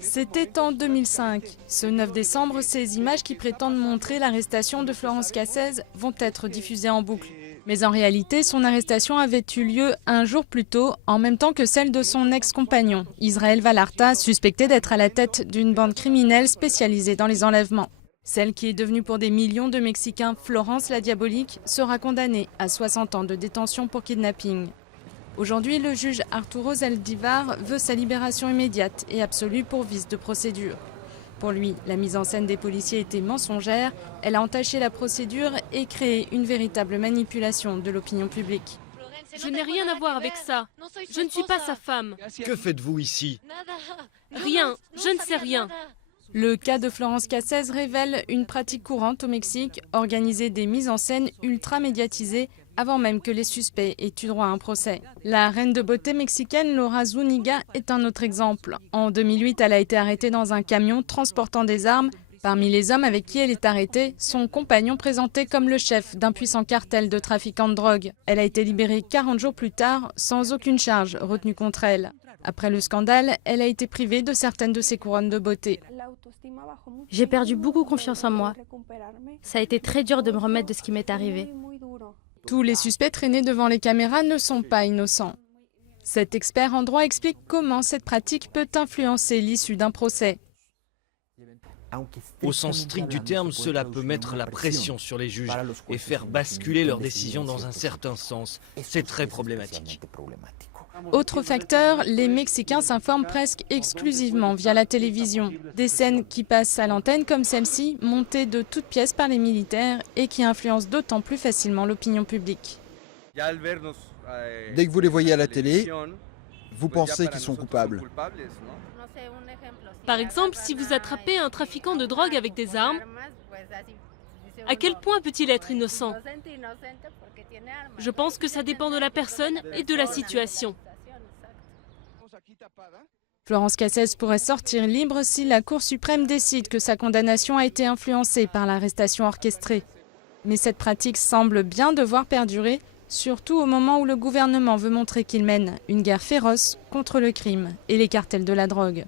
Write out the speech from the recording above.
C'était en 2005. Ce 9 décembre, ces images qui prétendent montrer l'arrestation de Florence Cassez vont être diffusées en boucle. Mais en réalité, son arrestation avait eu lieu un jour plus tôt, en même temps que celle de son ex-compagnon, Israel Vallarta, suspecté d'être à la tête d'une bande criminelle spécialisée dans les enlèvements. Celle qui est devenue pour des millions de Mexicains Florence la Diabolique sera condamnée à 60 ans de détention pour kidnapping. Aujourd'hui, le juge Arturo Zaldívar veut sa libération immédiate et absolue pour vice de procédure. Pour lui, la mise en scène des policiers était mensongère, elle a entaché la procédure et créé une véritable manipulation de l'opinion publique. Je n'ai rien à voir avec ça. Je ne suis pas sa femme. Que faites-vous ici? Rien, je ne sais rien. Le cas de Florence Cassez révèle une pratique courante au Mexique, organiser des mises en scène ultra médiatisées avant même que les suspects aient eu droit à un procès. La reine de beauté mexicaine Laura Zúñiga est un autre exemple. En 2008, elle a été arrêtée dans un camion transportant des armes. Parmi les hommes avec qui elle est arrêtée, son compagnon présenté comme le chef d'un puissant cartel de trafiquants de drogue. Elle a été libérée 40 jours plus tard, sans aucune charge retenue contre elle. Après le scandale, elle a été privée de certaines de ses couronnes de beauté. J'ai perdu beaucoup confiance en moi. Ça a été très dur de me remettre de ce qui m'est arrivé. Tous les suspects traînés devant les caméras ne sont pas innocents. Cet expert en droit explique comment cette pratique peut influencer l'issue d'un procès. Au sens strict du terme, cela peut mettre la pression sur les juges et faire basculer leurs décisions dans un certain sens. C'est très problématique. Autre facteur, les Mexicains s'informent presque exclusivement via la télévision. Des scènes qui passent à l'antenne comme celle-ci, montées de toutes pièces par les militaires et qui influencent d'autant plus facilement l'opinion publique. Dès que vous les voyez à la télé, vous pensez qu'ils sont coupables. Par exemple, si vous attrapez un trafiquant de drogue avec des armes, à quel point peut-il être innocent? Je pense que ça dépend de la personne et de la situation. Florence Cassez pourrait sortir libre si la Cour suprême décide que sa condamnation a été influencée par l'arrestation orchestrée. Mais cette pratique semble bien devoir perdurer, surtout au moment où le gouvernement veut montrer qu'il mène une guerre féroce contre le crime et les cartels de la drogue.